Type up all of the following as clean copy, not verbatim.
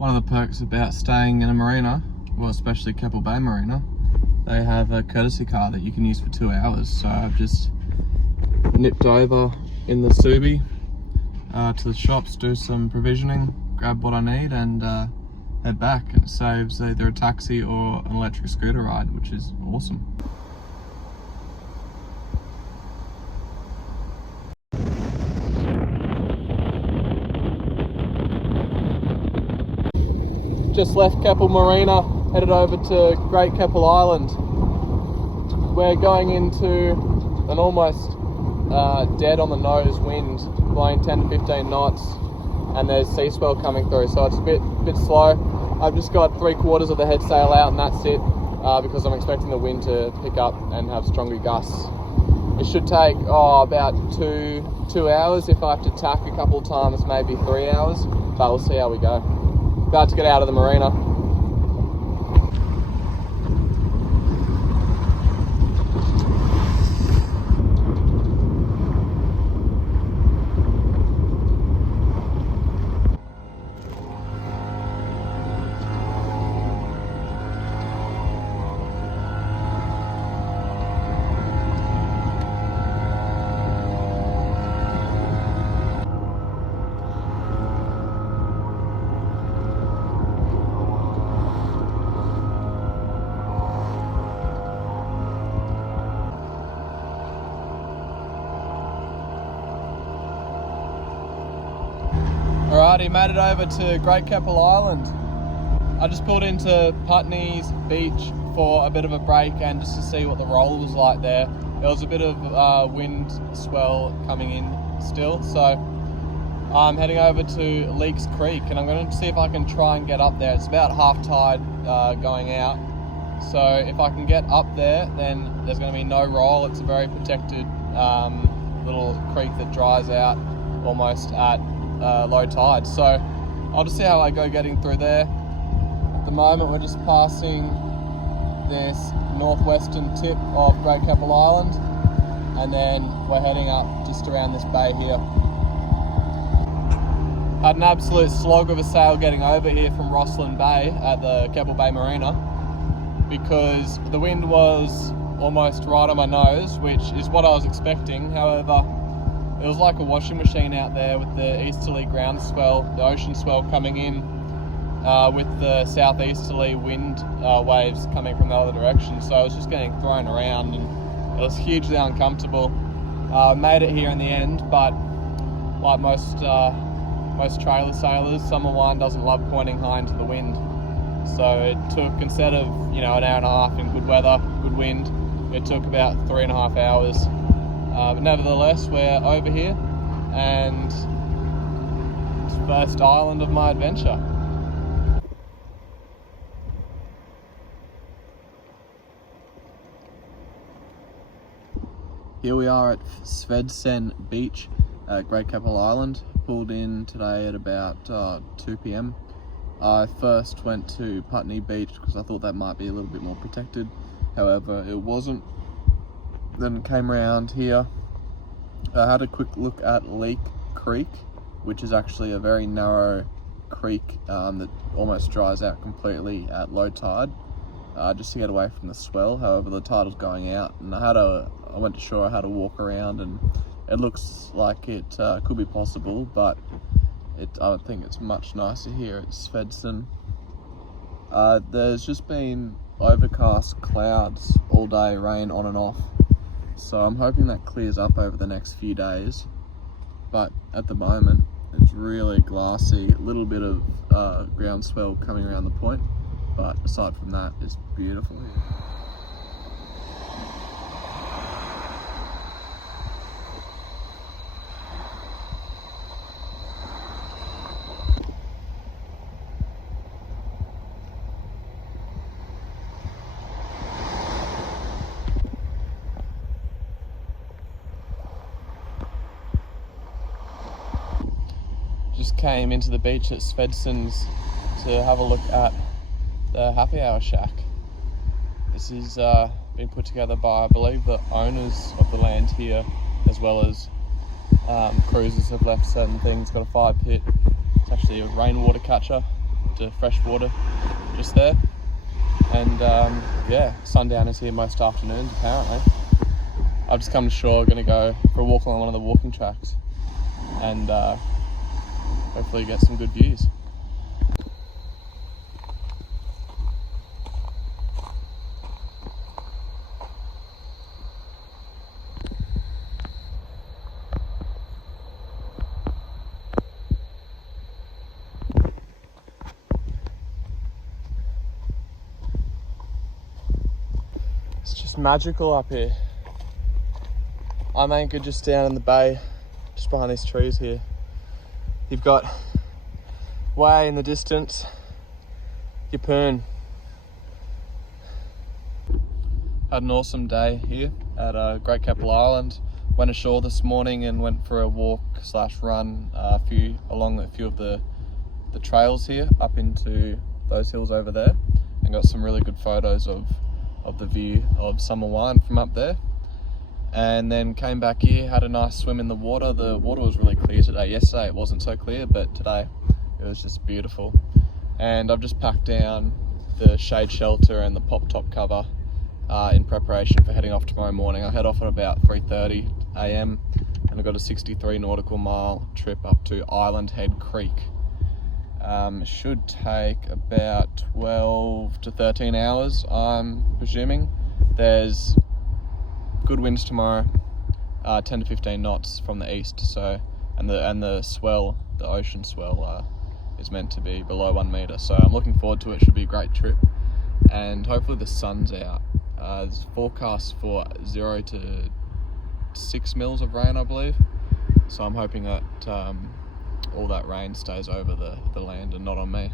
one of the perks about staying in a marina, well, especially Keppel Bay Marina, they have a courtesy car that you can use for 2 hours. So I've just nipped over in the Subi to the shops, do some provisioning, grab what I need, and head back. And it saves either a taxi or an electric scooter ride, which is awesome. Just left Keppel Marina, headed over to Great Keppel Island. We're going into an almost dead on the nose wind, blowing 10 to 15 knots, and there's sea swell coming through, so it's a bit slow. I've just got 3/4 of the head sail out, and that's it, because I'm expecting the wind to pick up and have stronger gusts. It should take about two hours. If I have to tack a couple of times, maybe 3 hours, but we'll see how we go. About to get out of the marina. Alrighty, made it over to Great Keppel Island. I just pulled into Putney's beach for a bit of a break and just to see what the roll was like there. There was a bit of wind swell coming in still, so I'm heading over to Leaks Creek and I'm going to see if I can try and get up there. It's about half tide going out, so if I can get up there, then there's going to be no roll. It's a very protected little creek that dries out almost at low tide, so I'll just see how I go getting through there. At the moment we're just passing this northwestern tip of Great Keppel Island, and then we're heading up just around this bay here. Had an absolute slog of a sail getting over here from Rosslyn Bay at the Keppel Bay Marina, because the wind was almost right on my nose, which is what I was expecting. However, it was like a washing machine out there with the easterly ground swell, the ocean swell coming in with the southeasterly wind waves coming from the other direction. So I was just getting thrown around and it was hugely uncomfortable. Made it here in the end, but like most trailer sailors, summer wine doesn't love pointing high into the wind. So it took, instead of an hour and a half in good weather, good wind, it took about 3.5 hours. But nevertheless, we're over here, and it's the first island of my adventure. Here we are at Svedsen Beach at Great Keppel Island. Pulled in today at about 2 p.m. I first went to Putney Beach because I thought that might be a little bit more protected. However, it wasn't. Then came around here. I had a quick look at Leak Creek, which is actually a very narrow creek that almost dries out completely at low tide, just to get away from the swell. However, the tide was going out, and I went to shore. I had to walk around, and it looks like it could be possible, but I think it's much nicer here at Svedsen. There's just been overcast clouds all day, rain on and off. So I'm hoping that clears up over the next few days, but at the moment it's really glassy, a little bit of ground swell coming around the point, but aside from that, it's beautiful here. Just came into the beach at Svedsen's to have a look at the happy hour shack. This is been put together by, I believe, the owners of the land here, as well as cruisers have left certain things. Got a fire pit. It's actually a rainwater catcher to fresh water just there. And yeah, sundown is here most afternoons apparently. I've just come to shore, going to go for a walk along one of the walking tracks and hopefully get some good views. It's just magical up here. I'm anchored just down in the bay, just behind these trees here. You've got way in the distance, Yeppoon. Had an awesome day here at Great Keppel Island. Went ashore this morning and went for a walk / run along a few of the trails here up into those hills over there, and got some really good photos of the view of Summer Wine from up there. And then came back here, had a nice swim in the water. The water was really clear today. Yesterday it wasn't so clear, but today it was just beautiful. And I've just packed down the shade shelter and the pop top cover in preparation for heading off tomorrow morning. I head off at about 3:30 a.m. and I've got a 63 nautical mile trip up to Island Head Creek. It should take about 12 to 13 hours, I'm presuming. There's good winds tomorrow, 10 to 15 knots from the east. So, and the swell, the ocean swell, is meant to be below 1 meter. So I'm looking forward to it. Should be a great trip, and hopefully the sun's out. There's forecast for 0 to 6 mils of rain, I believe. So I'm hoping that all that rain stays over the land and not on me.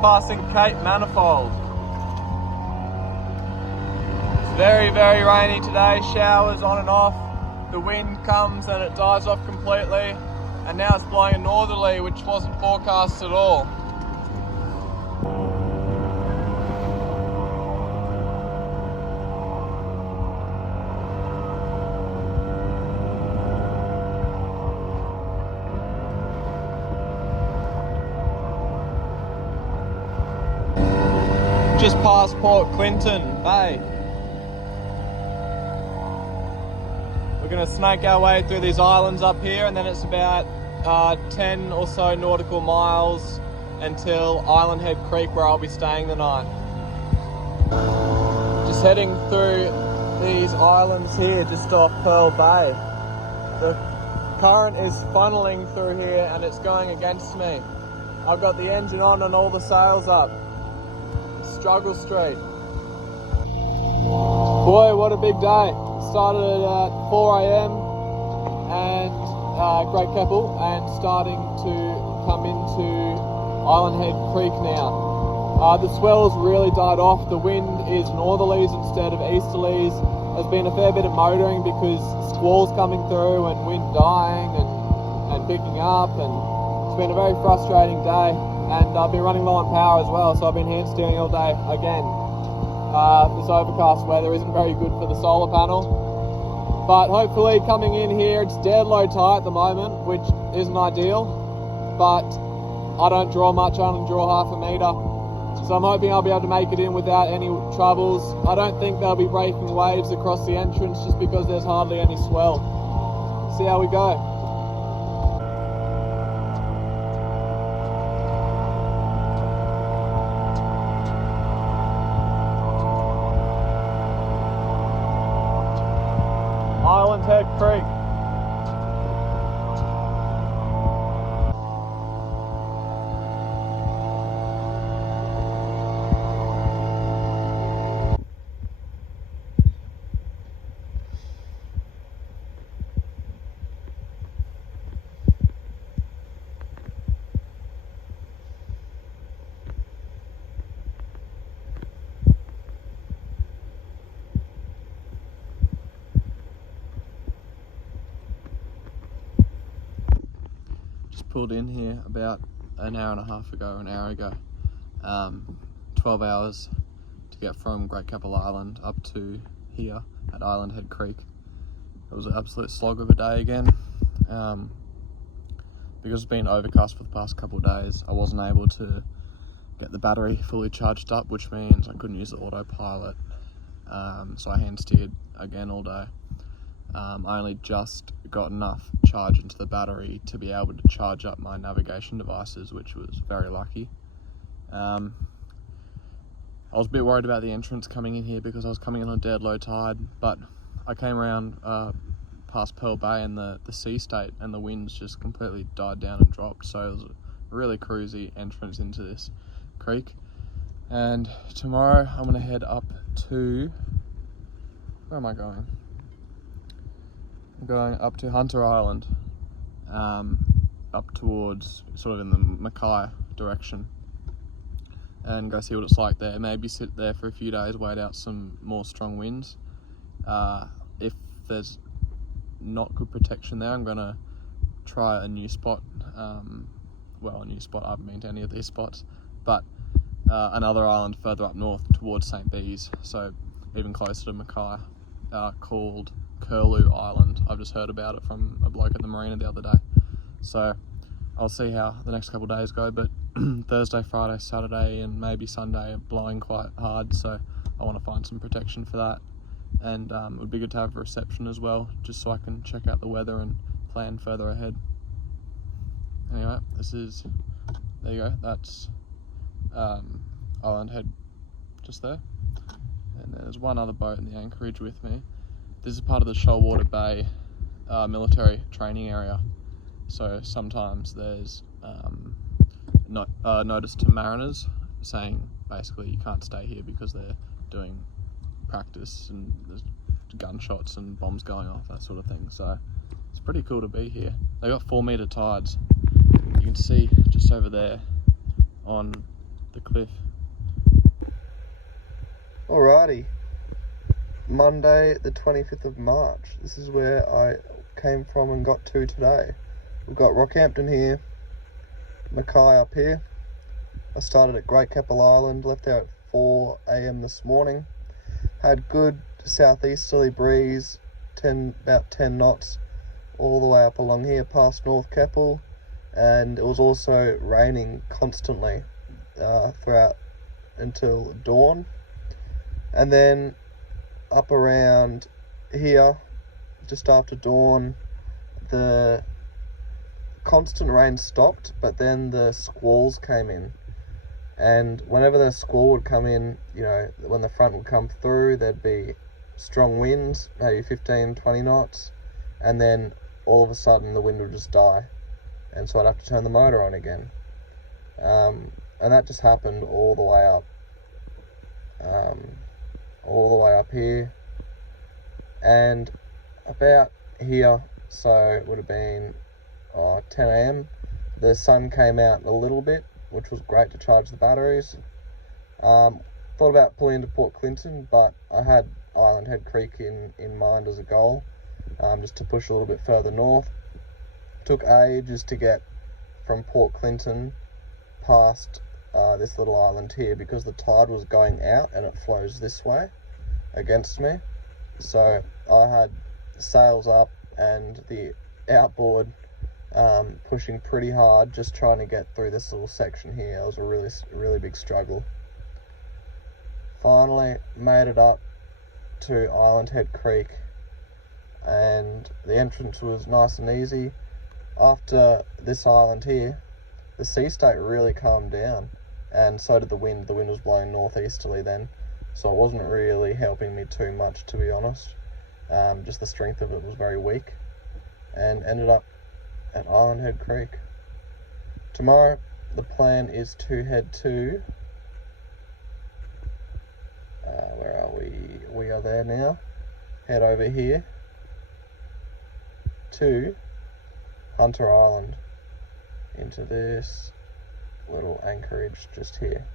Passing Cape Manifold. It's very, very rainy today, showers on and off. The wind comes and it dies off completely, and now it's blowing a northerly, which wasn't forecast at all. Just past Port Clinton Bay. We're going to snake our way through these islands up here, and then it's about 10 or so nautical miles until Island Head Creek, where I'll be staying the night. Just heading through these islands here just off Pearl Bay. The current is funneling through here and it's going against me. I've got the engine on and all the sails up. Struggle Street. Boy, what a big day. Started at 4 a.m. and Great Keppel, and starting to come into Island Head Creek now. The swells really died off. The wind is northerlies instead of easterlies. There's been a fair bit of motoring because squalls coming through and wind dying and picking up, and it's been a very frustrating day. And I've been running low on power as well, so I've been hand steering all day again. This overcast weather isn't very good for the solar panel, but hopefully coming in here, it's dead low tide at the moment, which isn't ideal, but I don't draw much, I only draw half a metre, so I'm hoping I'll be able to make it in without any troubles. I don't think they'll be breaking waves across the entrance just because there's hardly any swell. See how we go. Island Head Creek. pulled in here about an hour and a half ago, an hour ago. 12 hours to get from Great Keppel Island up to here at Island Head Creek. It was an absolute slog of a day again. Because it's been overcast for the past couple of days, I wasn't able to get the battery fully charged up, which means I couldn't use the autopilot. So I hand steered again all day. I only just got enough charge into the battery to be able to charge up my navigation devices, which was very lucky. I was a bit worried about the entrance coming in here because I was coming in on dead low tide, but I came around past Pearl Bay and the sea state, and the winds just completely died down and dropped, so it was a really cruisy entrance into this creek. And tomorrow I'm going to head up to, where am I going? I'm going up to Hunter Island, up towards sort of in the Mackay direction, and go see what it's like there. Maybe sit there for a few days, wait out some more strong winds. If there's not good protection there, I'm going to try a new spot. Well, a new spot, I haven't been to any of these spots, but another island further up north towards St. Bees, so even closer to Mackay, called Curlew Island. I've just heard about it from a bloke at the marina the other day, so I'll see how the next couple of days go. But Thursday, Friday, Saturday and maybe Sunday are blowing quite hard, so I want to find some protection for that. And it would be good to have a reception as well, just so I can check out the weather and plan further ahead. Anyway, there you go, that's Island Head just there. And there's one other boat in the anchorage with me. This is part of the Shoalwater Bay military training area. So sometimes there's notice to mariners saying basically you can't stay here because they're doing practice and there's gunshots and bombs going off, that sort of thing. So it's pretty cool to be here. They got 4 meter tides. You can see just over there on the cliff. Alrighty, Monday the 25th of March. This is where I came from and got to today. We've got Rockhampton here, Mackay up here. I started at Great Keppel Island, left there at 4 AM this morning. Had good southeasterly breeze, about 10 knots, all the way up along here past North Keppel, and it was also raining constantly throughout until dawn. And then up around here, just after dawn, the constant rain stopped, but then the squalls came in. And whenever the squall would come in, you know, when the front would come through, there'd be strong winds, maybe 15, 20 knots, and then all of a sudden the wind would just die. And so I'd have to turn the motor on again. And that just happened all the way up here. And about here, so it would have been 10 AM, the sun came out a little bit, which was great to charge the batteries. Thought about pulling into Port Clinton, but I had Island Head Creek in mind as a goal, just to push a little bit further north. Took ages to get from Port Clinton past this little island here because the tide was going out and it flows this way against me. So I had sails up and the outboard pushing pretty hard, just trying to get through this little section here. It was a really big struggle. Finally made it up to Island Head Creek, and the entrance was nice and easy. After this island here, the sea state really calmed down, and so did the wind. The wind was blowing northeasterly then, so it wasn't really helping me too much, to be honest. Just the strength of it was very weak, and ended up at Island Head Creek. Tomorrow, the plan is to head to, where are we? We are there now. Head over here to Hunter Island, into this little anchorage just here.